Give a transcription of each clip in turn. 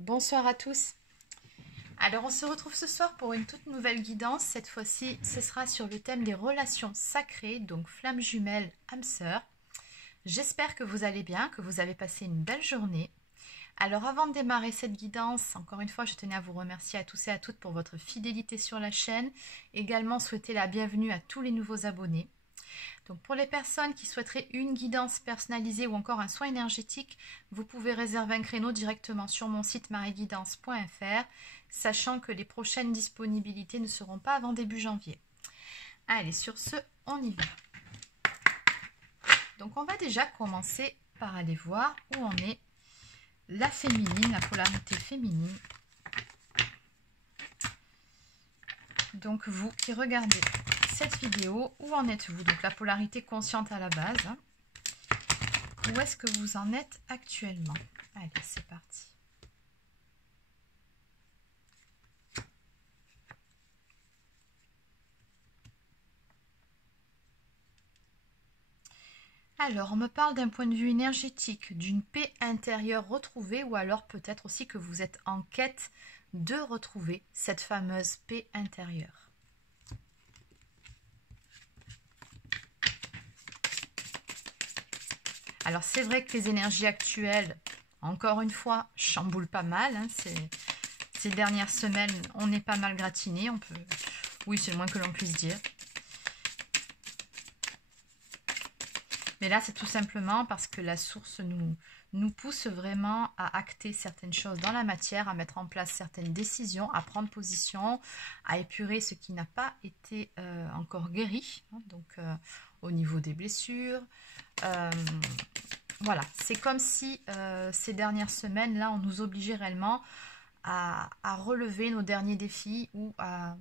Bonsoir à tous. Alors on se retrouve ce soir pour une toute nouvelle guidance. Cette fois-ci, ce sera sur le thème des relations sacrées, donc flammes jumelles, âmes sœurs. J'espère que vous allez bien, que vous avez passé une belle journée. Alors avant de démarrer cette guidance, encore une fois, je tenais à vous remercier à tous et à toutes pour votre fidélité sur la chaîne. Également souhaiter la bienvenue à tous les nouveaux abonnés. Donc pour les personnes qui souhaiteraient une guidance personnalisée ou encore un soin énergétique, vous pouvez réserver un créneau directement sur mon site marieguidance.fr, sachant que les prochaines disponibilités ne seront pas avant début janvier. Allez, sur ce, on y va. Donc on va déjà commencer par aller voir où en est la féminine, la polarité féminine. Donc vous qui regardez cette vidéo, où en êtes-vous? Donc la polarité consciente à la base. Où est-ce que vous en êtes actuellement? Allez, c'est parti. Alors, on me parle d'un point de vue énergétique, d'une paix intérieure retrouvée, ou alors peut-être aussi que vous êtes en quête de retrouver cette fameuse paix intérieure. Alors c'est vrai que les énergies actuelles, encore une fois, chamboulent pas mal. Hein, ces dernières semaines, on est pas mal gratiné. Oui, c'est le moins que l'on puisse dire. Mais là, c'est tout simplement parce que la source nous pousse vraiment à acter certaines choses dans la matière, à mettre en place certaines décisions, à prendre position, à épurer ce qui n'a pas été encore guéri. Hein, donc, au niveau des blessures. Voilà, c'est comme si ces dernières semaines, là, on nous obligeait réellement à relever nos derniers défis ou à...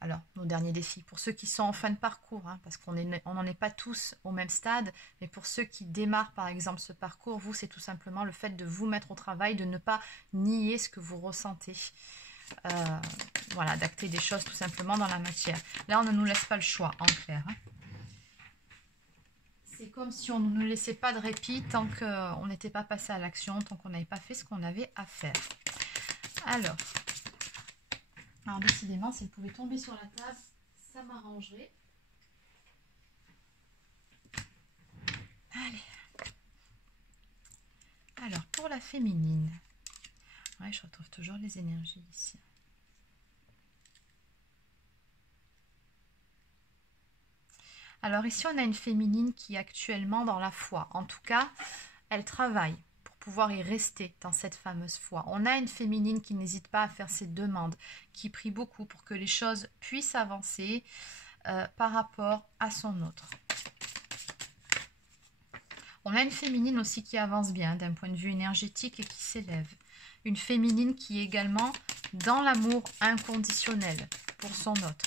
Alors, nos derniers défis, pour ceux qui sont en fin de parcours, hein, parce qu'on n'en est pas tous au même stade, mais pour ceux qui démarrent par exemple ce parcours, vous, c'est tout simplement le fait de vous mettre au travail, de ne pas nier ce que vous ressentez. Voilà, d'acter des choses tout simplement dans la matière. Là, on ne nous laisse pas le choix, en clair. Hein. C'est comme si on ne nous laissait pas de répit tant qu'on n'était pas passé à l'action, tant qu'on n'avait pas fait ce qu'on avait à faire. Alors décidément, si elle pouvait tomber sur la table, ça m'arrangerait. Allez. Alors, pour la féminine. Ouais, je retrouve toujours les énergies ici. Alors ici, on a une féminine qui est actuellement dans la foi. En tout cas, elle travaille pour pouvoir y rester dans cette fameuse foi. On a une féminine qui n'hésite pas à faire ses demandes, qui prie beaucoup pour que les choses puissent avancer par rapport à son autre. On a une féminine aussi qui avance bien d'un point de vue énergétique et qui s'élève. Une féminine qui est également dans l'amour inconditionnel pour son autre.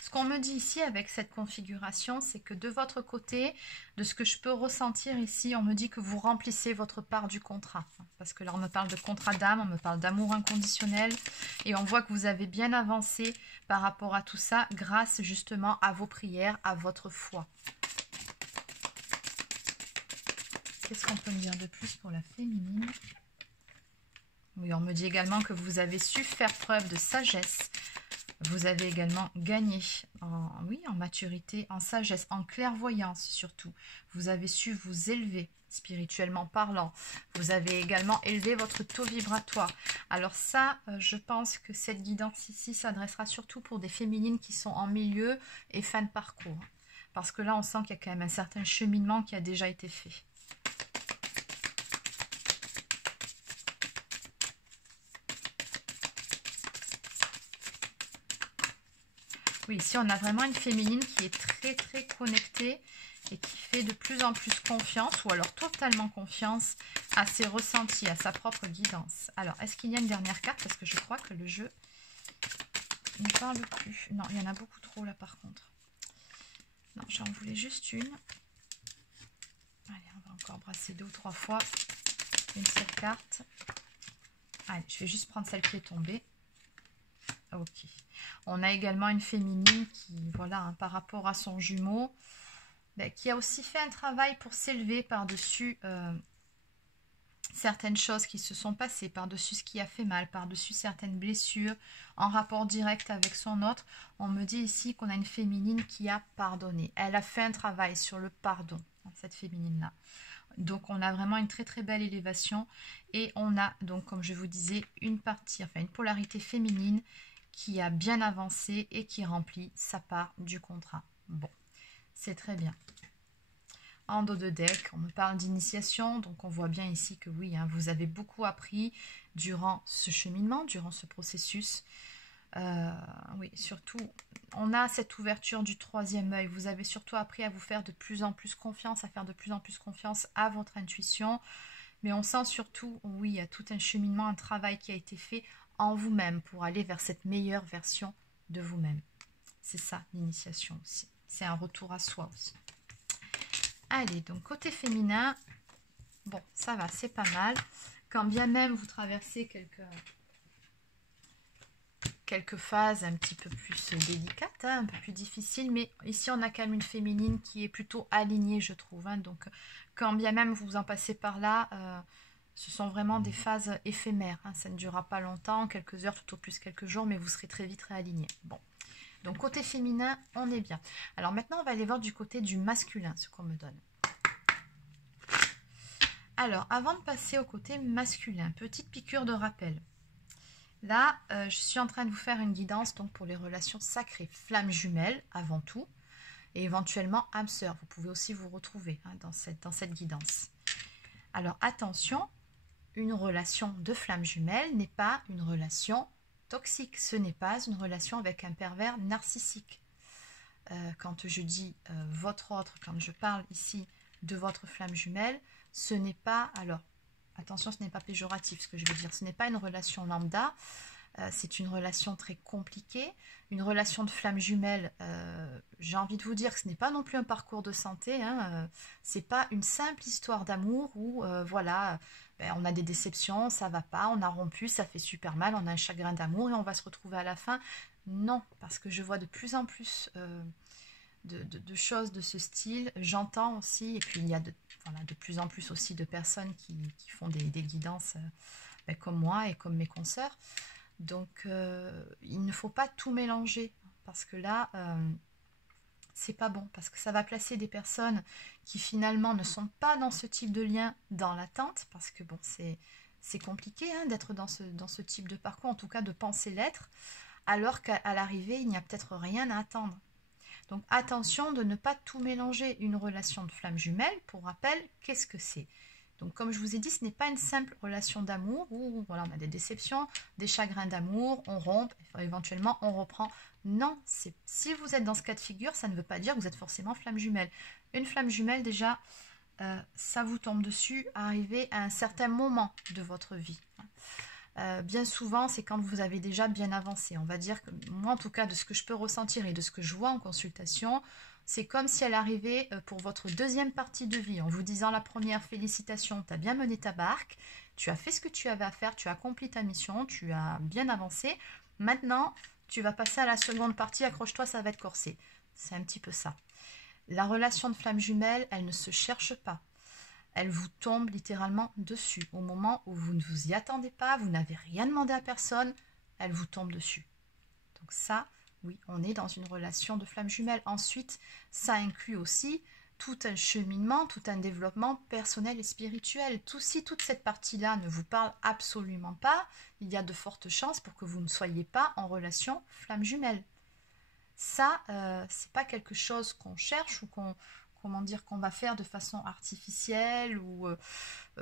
Ce qu'on me dit ici avec cette configuration, c'est que de votre côté, de ce que je peux ressentir ici, on me dit que vous remplissez votre part du contrat. Parce que là, on me parle de contrat d'âme, on me parle d'amour inconditionnel. Et on voit que vous avez bien avancé par rapport à tout ça, grâce justement à vos prières, à votre foi. Qu'est-ce qu'on peut me dire de plus pour la féminine? Oui, on me dit également que vous avez su faire preuve de sagesse. Vous avez également gagné en maturité, en sagesse, en clairvoyance surtout. Vous avez su vous élever spirituellement parlant. Vous avez également élevé votre taux vibratoire. Alors ça, je pense que cette guidance ici s'adressera surtout pour des féminines qui sont en milieu et fin de parcours. Parce que là, on sent qu'il y a quand même un certain cheminement qui a déjà été fait. Oui, ici on a vraiment une féminine qui est très très connectée et qui fait de plus en plus confiance ou alors totalement confiance à ses ressentis, à sa propre guidance. Alors, est-ce qu'il y a une dernière carte? Parce que je crois que le jeu ne parle plus. Non, il y en a beaucoup trop là par contre. Non, j'en voulais juste une. Allez, on va encore brasser 2 ou 3 fois. Une seule carte. Allez, je vais juste prendre celle qui est tombée. Ok. On a également une féminine qui, voilà, hein, par rapport à son jumeau, ben, qui a aussi fait un travail pour s'élever par-dessus certaines choses qui se sont passées, par-dessus ce qui a fait mal, par-dessus certaines blessures, en rapport direct avec son autre. On me dit ici qu'on a une féminine qui a pardonné. Elle a fait un travail sur le pardon, cette féminine-là. Donc, on a vraiment une très très belle élévation. Et on a donc, comme je vous disais, une partie, enfin une polarité féminine qui a bien avancé et qui remplit sa part du contrat. Bon, c'est très bien. En dos de deck, on me parle d'initiation, donc on voit bien ici que oui, hein, vous avez beaucoup appris durant ce cheminement, durant ce processus. Oui, surtout, on a cette ouverture du troisième œil. Vous avez surtout appris à vous faire de plus en plus confiance, à faire de plus en plus confiance à votre intuition. Mais on sent surtout, oui, il y a tout un cheminement, un travail qui a été fait en vous-même pour aller vers cette meilleure version de vous-même. C'est ça, l'initiation aussi. C'est un retour à soi aussi. Allez, donc côté féminin, bon, ça va, c'est pas mal. Quand bien même vous traversez quelques phases un petit peu plus délicates, hein, un peu plus difficiles, mais ici on a quand même une féminine qui est plutôt alignée, je trouve. Hein, donc quand bien même vous en passez par là, ce sont vraiment des phases éphémères. Hein, ça ne durera pas longtemps, quelques heures, tout au plus quelques jours, mais vous serez très vite réaligné. Bon. Donc côté féminin, on est bien. Alors maintenant, on va aller voir du côté du masculin, ce qu'on me donne. Alors, avant de passer au côté masculin, petite piqûre de rappel. Là, je suis en train de vous faire une guidance donc pour les relations sacrées, flammes jumelles avant tout, et éventuellement âme sœur. Vous pouvez aussi vous retrouver hein, dans cette guidance. Alors attention, une relation de flammes jumelles n'est pas une relation toxique, ce n'est pas une relation avec un pervers narcissique. Quand je dis votre autre, quand je parle ici de votre flamme jumelle, ce n'est pas, alors attention, ce n'est pas péjoratif ce que je veux dire, ce n'est pas une relation lambda, c'est une relation très compliquée, une relation de flamme jumelle, j'ai envie de vous dire que ce n'est pas non plus un parcours de santé, hein, c'est pas une simple histoire d'amour où voilà, ben, on a des déceptions, ça va pas, on a rompu, ça fait super mal, on a un chagrin d'amour et on va se retrouver à la fin. Non, parce que je vois de plus en plus de choses de ce style, j'entends aussi, et puis il y a de plus en plus aussi de personnes qui font des guidances ben, comme moi et comme mes consoeurs. Donc il ne faut pas tout mélanger, parce que là, c'est pas bon, parce que ça va placer des personnes qui finalement ne sont pas dans ce type de lien dans l'attente, parce que bon, c'est compliqué hein, d'être dans ce type de parcours, en tout cas de penser l'être, alors qu'à l'arrivée, il n'y a peut-être rien à attendre. Donc attention de ne pas tout mélanger. Une relation de flamme jumelle, pour rappel, qu'est-ce que c'est? Donc comme je vous ai dit, ce n'est pas une simple relation d'amour où voilà, on a des déceptions, des chagrins d'amour, on rompt, éventuellement on reprend. Non, si vous êtes dans ce cas de figure, ça ne veut pas dire que vous êtes forcément flamme jumelle. Une flamme jumelle, déjà, ça vous tombe dessus, arrivé à un certain moment de votre vie. Bien souvent, c'est quand vous avez déjà bien avancé. On va dire que moi, en tout cas, de ce que je peux ressentir et de ce que je vois en consultation, c'est comme si elle arrivait pour votre deuxième partie de vie, en vous disant la première, félicitations, tu as bien mené ta barque, tu as fait ce que tu avais à faire, tu as accompli ta mission, tu as bien avancé. Maintenant, tu vas passer à la seconde partie, accroche-toi, ça va être corsé. C'est un petit peu ça. La relation de flamme jumelle, elle ne se cherche pas. Elle vous tombe littéralement dessus. Au moment où vous ne vous y attendez pas, vous n'avez rien demandé à personne, elle vous tombe dessus. Donc ça, oui, on est dans une relation de flamme jumelle. Ensuite, ça inclut aussi tout un cheminement, tout un développement personnel et spirituel. Si toute cette partie-là ne vous parle absolument pas, il y a de fortes chances pour que vous ne soyez pas en relation flamme jumelle. Ça, c'est pas quelque chose qu'on cherche ou qu'on va faire de façon artificielle ou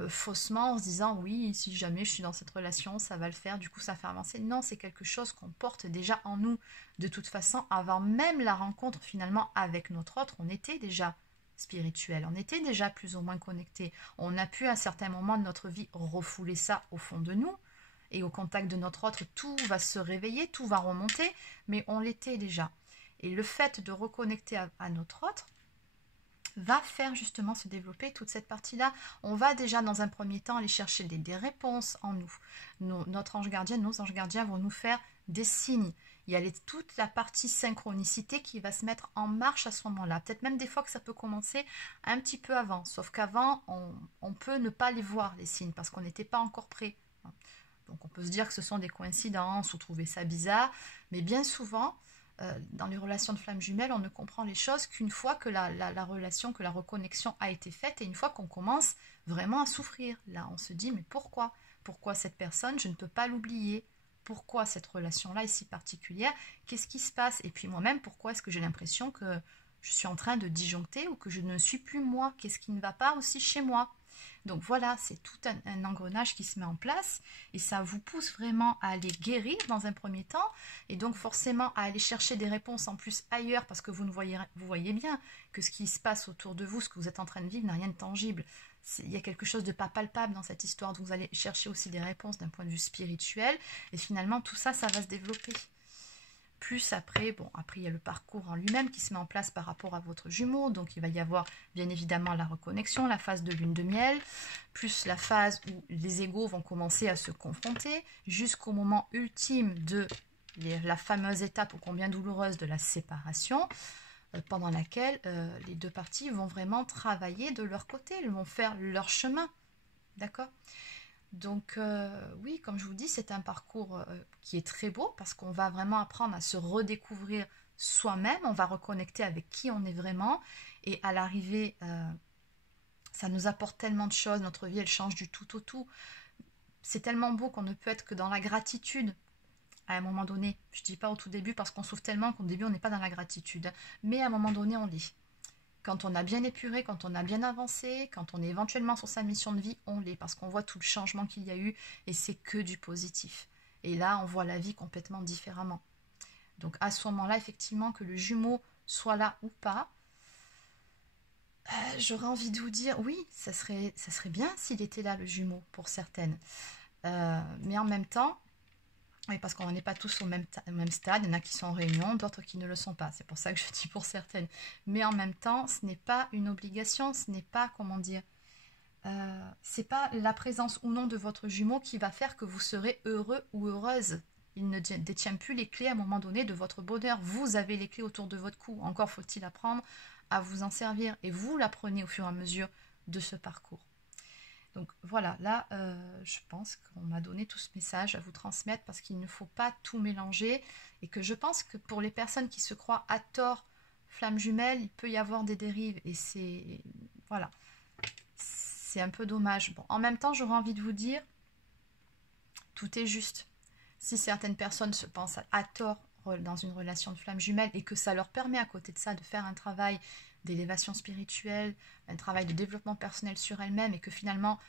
faussement en se disant oui, si jamais je suis dans cette relation, ça va le faire, du coup ça fait avancer. Non, c'est quelque chose qu'on porte déjà en nous. De toute façon, avant même la rencontre finalement avec notre autre, on était déjà spirituel, on était déjà plus ou moins connecté. On a pu à un certain moment de notre vie refouler ça au fond de nous et au contact de notre autre, tout va se réveiller, tout va remonter, mais on l'était déjà. Et le fait de reconnecter à notre autre, va faire justement se développer toute cette partie-là. On va déjà dans un premier temps aller chercher des réponses en nous. Notre ange gardien, nos anges gardiens vont nous faire des signes. Il y a toute la partie synchronicité qui va se mettre en marche à ce moment-là. Peut-être même des fois que ça peut commencer un petit peu avant. Sauf qu'avant, on peut ne pas les voir, les signes, parce qu'on n'était pas encore prêt. Donc on peut se dire que ce sont des coïncidences ou trouver ça bizarre. Mais bien souvent, dans les relations de flammes jumelles, on ne comprend les choses qu'une fois que la relation, que la reconnexion a été faite et une fois qu'on commence vraiment à souffrir. Là, on se dit, mais pourquoi? Pourquoi cette personne, je ne peux pas l'oublier? Pourquoi cette relation-là est si particulière? Qu'est-ce qui se passe? Et puis moi-même, pourquoi est-ce que j'ai l'impression que je suis en train de disjoncter ou que je ne suis plus moi? Qu'est-ce qui ne va pas aussi chez moi? Donc voilà, c'est tout un engrenage qui se met en place et ça vous pousse vraiment à aller guérir dans un premier temps et donc forcément à aller chercher des réponses en plus ailleurs parce que vous voyez bien que ce qui se passe autour de vous, ce que vous êtes en train de vivre n'a rien de tangible. Il y a quelque chose de pas palpable dans cette histoire, donc vous allez chercher aussi des réponses d'un point de vue spirituel et finalement tout ça, ça va se développer. Plus après, bon, après il y a le parcours en lui-même qui se met en place par rapport à votre jumeau, donc il va y avoir bien évidemment la reconnexion, la phase de lune de miel, plus la phase où les égos vont commencer à se confronter, jusqu'au moment ultime de la fameuse étape ô combien douloureuse de la séparation, pendant laquelle les deux parties vont vraiment travailler de leur côté, ils vont faire leur chemin, d'accord ? Donc oui, comme je vous dis, c'est un parcours qui est très beau parce qu'on va vraiment apprendre à se redécouvrir soi-même, on va reconnecter avec qui on est vraiment et à l'arrivée, ça nous apporte tellement de choses, notre vie elle change du tout au tout. C'est tellement beau qu'on ne peut être que dans la gratitude à un moment donné. Je ne dis pas au tout début parce qu'on souffre tellement qu'au début on n'est pas dans la gratitude, mais à un moment donné on l'est. Quand on a bien épuré, quand on a bien avancé, quand on est éventuellement sur sa mission de vie, on l'est parce qu'on voit tout le changement qu'il y a eu et c'est que du positif. Et là, on voit la vie complètement différemment. Donc à ce moment-là, effectivement, que le jumeau soit là ou pas, j'aurais envie de vous dire, oui, ça serait bien s'il était là, le jumeau, pour certaines. Mais en même temps, oui, parce qu'on n'est pas tous au même stade, il y en a qui sont en réunion, d'autres qui ne le sont pas, c'est pour ça que je dis pour certaines. Mais en même temps, ce n'est pas une obligation, ce n'est pas, comment dire, c'est pas la présence ou non de votre jumeau qui va faire que vous serez heureux ou heureuse. Il ne détient plus les clés à un moment donné de votre bonheur. Vous avez les clés autour de votre cou. Encore faut-il apprendre à vous en servir et vous l'apprenez au fur et à mesure de ce parcours. Donc voilà, là, je pense qu'on m'a donné tout ce message à vous transmettre parce qu'il ne faut pas tout mélanger et que je pense que pour les personnes qui se croient à tort flammes jumelles, il peut y avoir des dérives et c'est, voilà, c'est un peu dommage. Bon, en même temps, j'aurais envie de vous dire, tout est juste. Si certaines personnes se pensent à tort dans une relation de flammes jumelles et que ça leur permet à côté de ça de faire un travail d'élévation spirituelle, un travail de développement personnel sur elles-mêmes et que finalement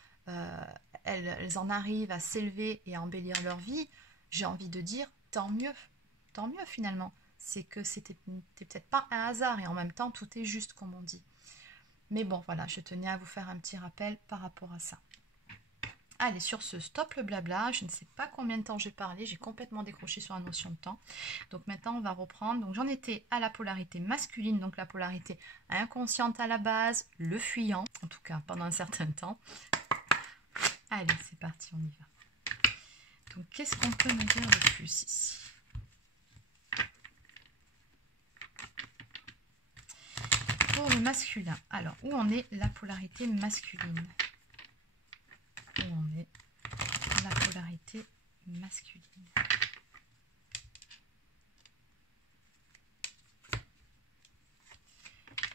elles en arrivent à s'élever et à embellir leur vie, j'ai envie de dire tant mieux finalement. C'est que c'était peut-être pas un hasard et en même temps tout est juste comme on dit. Mais bon voilà, je tenais à vous faire un petit rappel par rapport à ça. Allez, sur ce, stop le blabla. Je ne sais pas combien de temps j'ai parlé. J'ai complètement décroché sur la notion de temps. Donc maintenant, on va reprendre. Donc j'en étais à la polarité masculine, donc la polarité inconsciente à la base, le fuyant, en tout cas pendant un certain temps. Allez, c'est parti, on y va. Donc qu'est-ce qu'on peut me dire de plus ici? Pour le masculin, alors où en est la polarité masculine? Où on est la polarité masculine.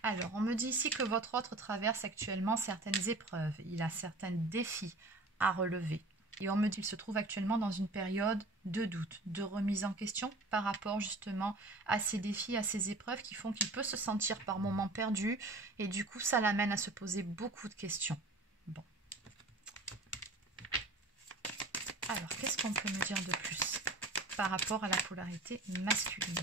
Alors, on me dit ici que votre autre traverse actuellement certaines épreuves. Il a certains défis à relever. Et on me dit qu'il se trouve actuellement dans une période de doute, de remise en question par rapport justement à ces défis, à ces épreuves qui font qu'il peut se sentir par moments perdu. Et du coup, ça l'amène à se poser beaucoup de questions. Bon. Alors, qu'est-ce qu'on peut me dire de plus par rapport à la polarité masculine?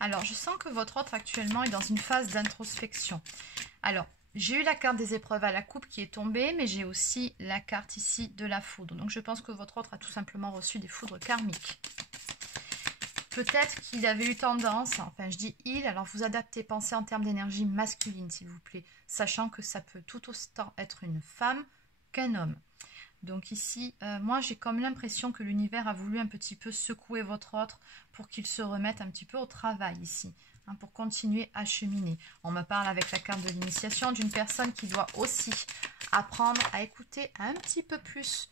Alors, je sens que votre autre actuellement est dans une phase d'introspection. Alors, j'ai eu la carte des épreuves à la coupe qui est tombée, mais j'ai aussi la carte ici de la foudre. Donc, je pense que votre autre a tout simplement reçu des foudres karmiques. Peut-être qu'il avait eu tendance, enfin je dis il, alors vous adaptez, pensez en termes d'énergie masculine s'il vous plaît, sachant que ça peut tout autant être une femme qu'un homme. Donc ici, moi j'ai comme l'impression que l'univers a voulu un petit peu secouer votre autre pour qu'il se remette un petit peu au travail ici, hein, pour continuer à cheminer. On me parle avec la carte de l'initiation d'une personne qui doit aussi apprendre à écouter un petit peu plus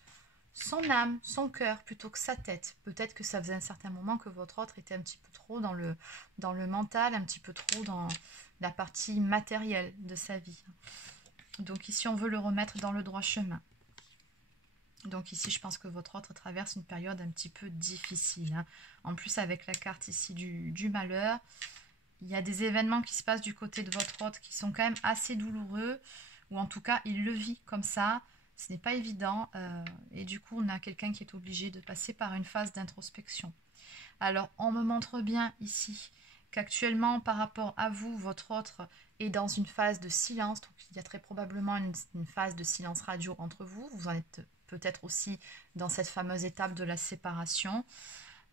son âme, son cœur, plutôt que sa tête. Peut-être que ça faisait un certain moment que votre autre était un petit peu trop dans le mental, un petit peu trop dans la partie matérielle de sa vie. Donc ici, on veut le remettre dans le droit chemin. Donc ici, je pense que votre autre traverse une période un petit peu difficile, hein. En plus, avec la carte ici du malheur, il y a des événements qui se passent du côté de votre autre qui sont quand même assez douloureux, ou en tout cas, il le vit comme ça. Ce n'est pas évident et du coup, on a quelqu'un qui est obligé de passer par une phase d'introspection. Alors, on me montre bien ici qu'actuellement, par rapport à vous, votre autre est dans une phase de silence. Donc, il y a très probablement une phase de silence radio entre vous. Vous en êtes peut-être aussi dans cette fameuse étape de la séparation.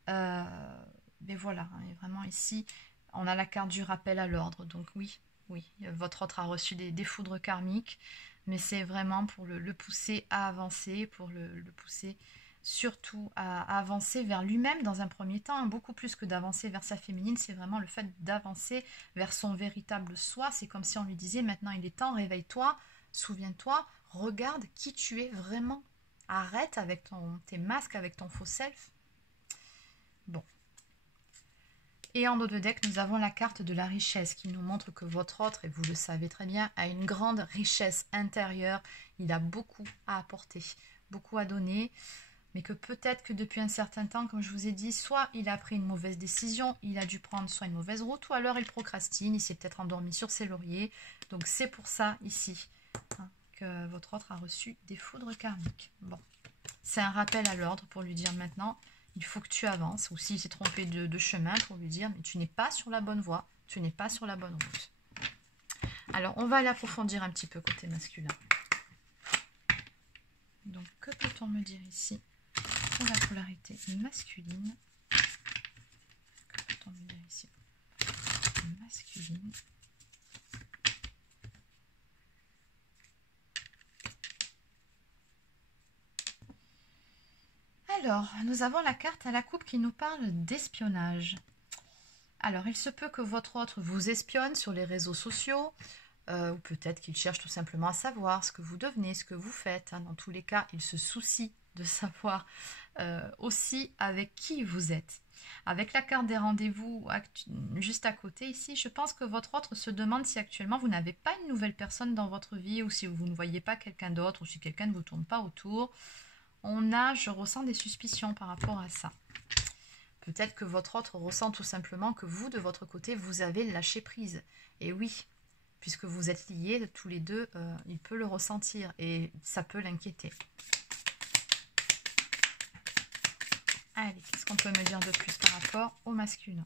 Mais voilà, hein, et vraiment ici, on a la carte du rappel à l'ordre. Donc oui, votre autre a reçu des foudres karmiques. Mais c'est vraiment pour le pousser à avancer, pour le pousser surtout à avancer vers lui-même dans un premier temps, hein, beaucoup plus que d'avancer vers sa féminine, c'est vraiment le fait d'avancer vers son véritable soi. C'est comme si on lui disait maintenant il est temps, réveille-toi, souviens-toi, regarde qui tu es vraiment. Arrête avec tes masques, avec ton faux self. Bon. Et en dos de deck, nous avons la carte de la richesse qui nous montre que votre autre, et vous le savez très bien, a une grande richesse intérieure. Il a beaucoup à apporter, beaucoup à donner, mais que peut-être que depuis un certain temps, comme je vous ai dit, soit il a pris une mauvaise décision, il a dû prendre soit une mauvaise route, ou alors il procrastine, il s'est peut-être endormi sur ses lauriers. Donc c'est pour ça ici, hein, que votre autre a reçu des foudres karmiques. Bon, c'est un rappel à l'ordre pour lui dire maintenant... Il faut que tu avances, ou s'il s'est trompé de chemin, pour lui dire, mais tu n'es pas sur la bonne voie, tu n'es pas sur la bonne route. Alors, on va aller approfondir un petit peu côté masculin. Donc, que peut-on me dire ici pour la polarité masculine? Que peut-on me dire ici? Masculine. Alors, nous avons la carte à la coupe qui nous parle d'espionnage. Alors, il se peut que votre autre vous espionne sur les réseaux sociaux, ou peut-être qu'il cherche tout simplement à savoir ce que vous devenez, ce que vous faites. Hein. Dans tous les cas, il se soucie de savoir aussi avec qui vous êtes. Avec la carte des rendez-vous juste à côté ici, je pense que votre autre se demande si actuellement vous n'avez pas une nouvelle personne dans votre vie, ou si vous ne voyez pas quelqu'un d'autre, ou si quelqu'un ne vous tourne pas autour. Je ressens des suspicions par rapport à ça. Peut-être que votre autre ressent tout simplement que vous, de votre côté, vous avez lâché prise. Et oui, puisque vous êtes liés tous les deux, il peut le ressentir et ça peut l'inquiéter. Allez, qu'est-ce qu'on peut me dire de plus par rapport au masculin?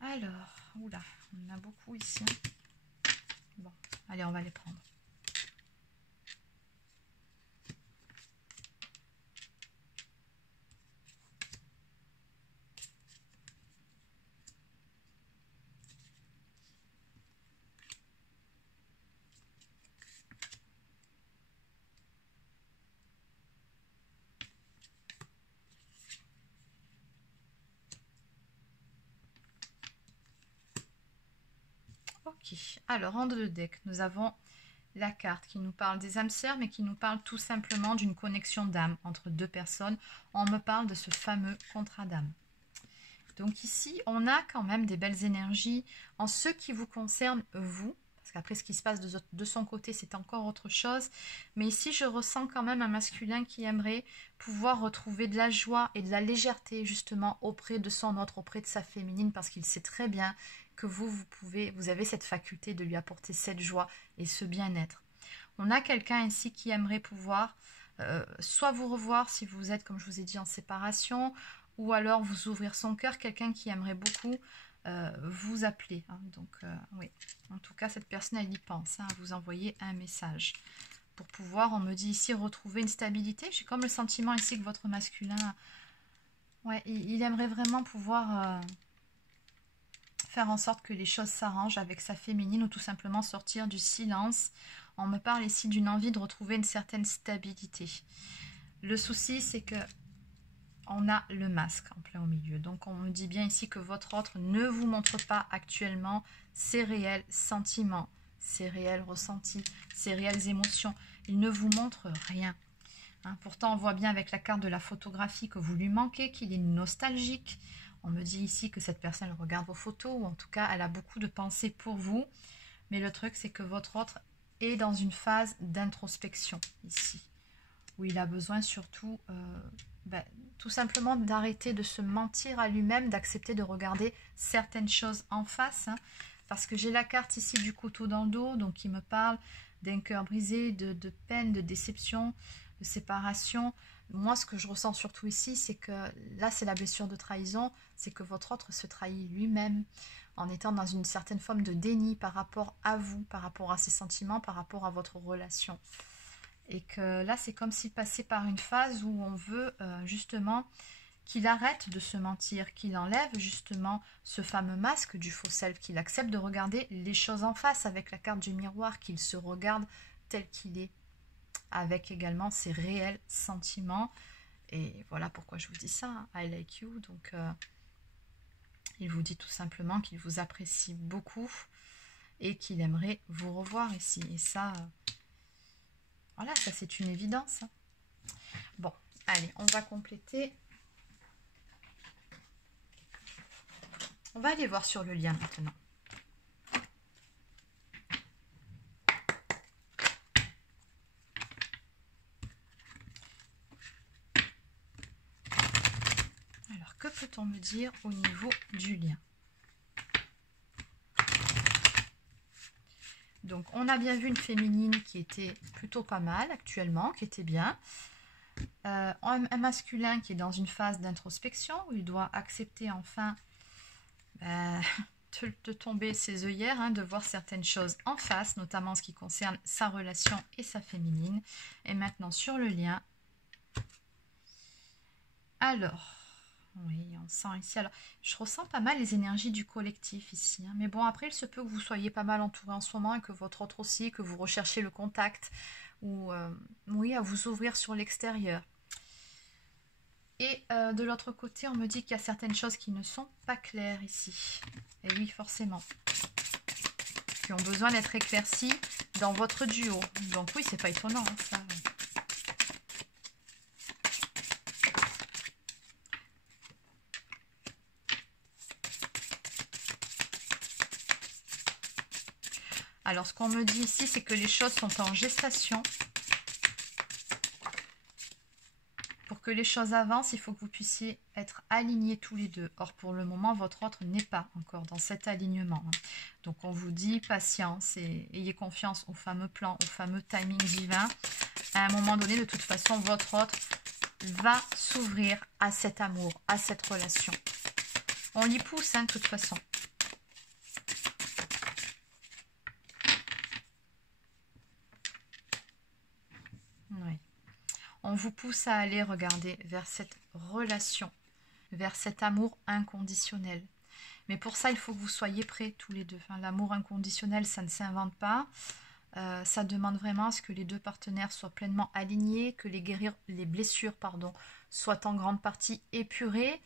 Alors, oula, on en a beaucoup ici. Bon, allez, on va les prendre. Ok, alors en deux decks, nous avons la carte qui nous parle des âmes sœurs, mais qui nous parle tout simplement d'une connexion d'âme entre deux personnes. On me parle de ce fameux contrat d'âme. Donc ici, on a quand même des belles énergies en ce qui vous concerne, vous. Parce qu'après, ce qui se passe de son côté, c'est encore autre chose. Mais ici, je ressens quand même un masculin qui aimerait pouvoir retrouver de la joie et de la légèreté, justement, auprès de son autre, auprès de sa féminine, parce qu'il sait très bien que vous avez cette faculté de lui apporter cette joie et ce bien-être. On a quelqu'un ici qui aimerait pouvoir soit vous revoir si vous êtes, comme je vous ai dit, en séparation, ou alors vous ouvrir son cœur, quelqu'un qui aimerait beaucoup vous appeler. Hein. Donc, oui, en tout cas, cette personne, elle y pense, hein, à vous envoyer un message. Pour pouvoir, on me dit ici, retrouver une stabilité. J'ai comme le sentiment ici que votre masculin, ouais, il aimerait vraiment pouvoir faire en sorte que les choses s'arrangent avec sa féminine ou tout simplement sortir du silence. On me parle ici d'une envie de retrouver une certaine stabilité. Le souci, c'est que on a le masque en plein au milieu. Donc, on me dit bien ici que votre autre ne vous montre pas actuellement ses réels sentiments, ses réels ressentis, ses réelles émotions. Il ne vous montre rien. Hein, pourtant, on voit bien avec la carte de la photographie que vous lui manquez, qu'il est nostalgique. On me dit ici que cette personne regarde vos photos, ou en tout cas, elle a beaucoup de pensées pour vous. Mais le truc, c'est que votre autre est dans une phase d'introspection ici, où il a besoin surtout, tout simplement d'arrêter de se mentir à lui-même, d'accepter de regarder certaines choses en face. Hein, parce que j'ai la carte ici du couteau dans le dos, donc qui me parle d'un cœur brisé, de peine, de déception, de séparation. Moi, ce que je ressens surtout ici, c'est que là, c'est la blessure de trahison, c'est que votre autre se trahit lui-même en étant dans une certaine forme de déni par rapport à vous, par rapport à ses sentiments, par rapport à votre relation. Et que là, c'est comme s'il passait par une phase où on veut justement qu'il arrête de se mentir, qu'il enlève justement ce fameux masque du faux self, qu'il accepte de regarder les choses en face avec la carte du miroir, qu'il se regarde tel qu'il est, avec également ses réels sentiments. Et voilà pourquoi je vous dis ça, hein, I like you. Donc, il vous dit tout simplement qu'il vous apprécie beaucoup et qu'il aimerait vous revoir ici. Et ça, voilà, ça c'est une évidence. Hein. Bon, allez, on va compléter. On va aller voir sur le lien maintenant. Alors, que peut-on me dire au niveau du lien? Donc, on a bien vu une féminine qui était plutôt pas mal actuellement, qui était bien. Un masculin qui est dans une phase d'introspection où il doit accepter enfin de tomber ses œillères, hein, de voir certaines choses en face, notamment en ce qui concerne sa relation et sa féminine. Et maintenant sur le lien. Alors, oui, on sent ici. Alors, je ressens pas mal les énergies du collectif ici. Hein, mais bon, après, il se peut que vous soyez pas mal entouré en ce moment et que votre autre aussi, que vous recherchez le contact ou oui, à vous ouvrir sur l'extérieur. Et de l'autre côté, on me dit qu'il y a certaines choses qui ne sont pas claires ici. Et oui, forcément. Qui ont besoin d'être éclaircies dans votre duo. Donc oui, c'est pas étonnant, hein, ça. Alors, ce qu'on me dit ici, c'est que les choses sont en gestation. Pour que les choses avancent, il faut que vous puissiez être alignés tous les deux. Or, pour le moment, votre autre n'est pas encore dans cet alignement. Donc, on vous dit patience et ayez confiance au fameux plan, au fameux timing divin. À un moment donné, de toute façon, votre autre va s'ouvrir à cet amour, à cette relation. On l'y pousse, hein, de toute façon. Oui. On vous pousse à aller regarder vers cette relation, vers cet amour inconditionnel. Mais pour ça, il faut que vous soyez prêts tous les deux. Enfin, l'amour inconditionnel, ça ne s'invente pas. Ça demande vraiment à ce que les deux partenaires soient pleinement alignés, que les blessures soient en grande partie épurées,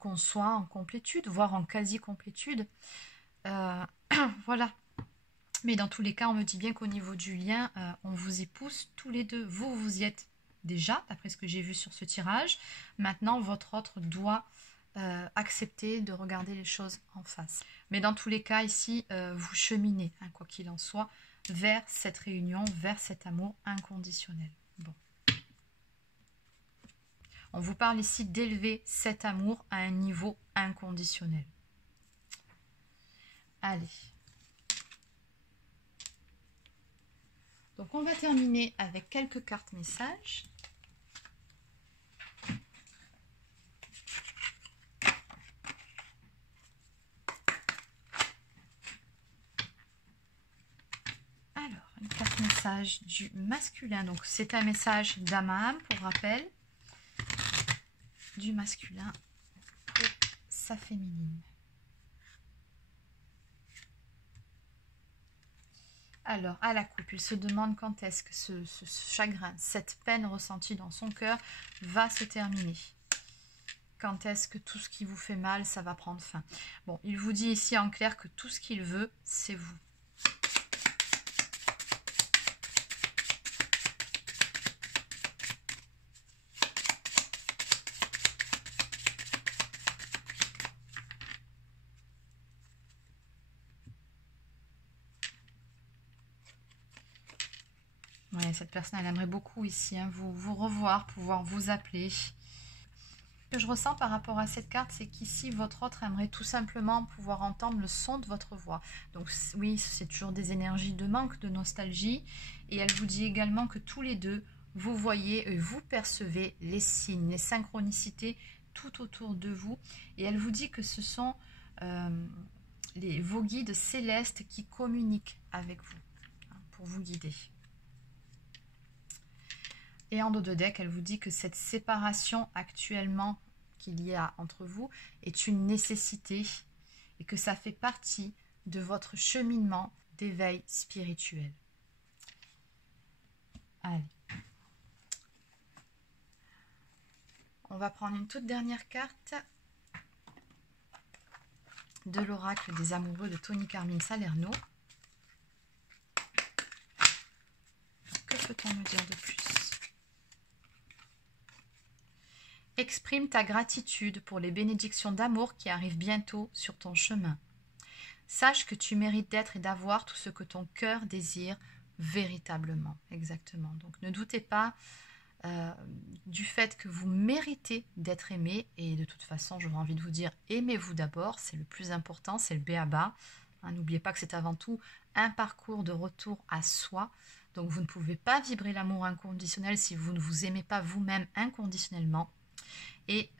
qu'on soit en complétude, voire en quasi-complétude. Voilà. Mais dans tous les cas, on me dit bien qu'au niveau du lien, on vous y pousse tous les deux. Vous y êtes déjà, d'après ce que j'ai vu sur ce tirage. Maintenant, votre autre doit accepter de regarder les choses en face. Mais dans tous les cas, ici, vous cheminez, hein, quoi qu'il en soit, vers cette réunion, vers cet amour inconditionnel. Bon. On vous parle ici d'élever cet amour à un niveau inconditionnel. Allez. Donc, on va terminer avec quelques cartes messages. message du masculin. Donc, c'est un message d'âme à âme, pour rappel, du masculin pour sa féminine. Alors, à la coupe, il se demande quand est-ce que ce chagrin, cette peine ressentie dans son cœur va se terminer. Quand est-ce que tout ce qui vous fait mal, ça va prendre fin. Bon, il vous dit ici en clair que tout ce qu'il veut, c'est vous. Ouais, cette personne, elle aimerait beaucoup ici, hein, vous revoir, pouvoir vous appeler. Ce que je ressens par rapport à cette carte, c'est qu'ici, votre autre aimerait tout simplement pouvoir entendre le son de votre voix. Donc oui, c'est toujours des énergies de manque, de nostalgie. Et elle vous dit également que tous les deux, vous voyez, vous percevez les signes, les synchronicités tout autour de vous. Et elle vous dit que ce sont vos guides célestes qui communiquent avec vous, hein, pour vous guider. Et en dos de deck, elle vous dit que cette séparation actuellement qu'il y a entre vous est une nécessité et que ça fait partie de votre cheminement d'éveil spirituel. Allez. On va prendre une toute dernière carte de l'oracle des amoureux de Tony Carmine Salerno. Que peut-on me dire de plus ? Exprime ta gratitude pour les bénédictions d'amour qui arrivent bientôt sur ton chemin. Sache que tu mérites d'être et d'avoir tout ce que ton cœur désire véritablement. Exactement. Donc ne doutez pas du fait que vous méritez d'être aimé. Et de toute façon, j'aurais envie de vous dire, aimez-vous d'abord. C'est le plus important, c'est le b.a.-ba. Hein, n'oubliez pas que c'est avant tout un parcours de retour à soi. Donc vous ne pouvez pas vibrer l'amour inconditionnel si vous ne vous aimez pas vous-même inconditionnellement. Et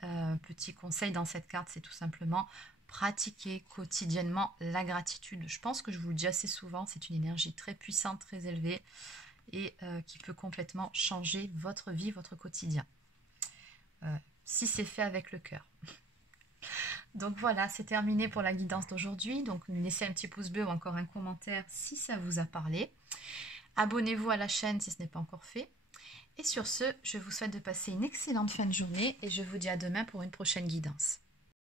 petit conseil dans cette carte, c'est tout simplement pratiquer quotidiennement la gratitude. Je pense que je vous le dis assez souvent, c'est une énergie très puissante, très élevée et qui peut complètement changer votre vie, votre quotidien. Si c'est fait avec le cœur. Donc voilà, c'est terminé pour la guidance d'aujourd'hui. Donc laissez un petit pouce bleu ou encore un commentaire si ça vous a parlé. Abonnez-vous à la chaîne si ce n'est pas encore fait. Et sur ce, je vous souhaite de passer une excellente fin de journée et je vous dis à demain pour une prochaine guidance.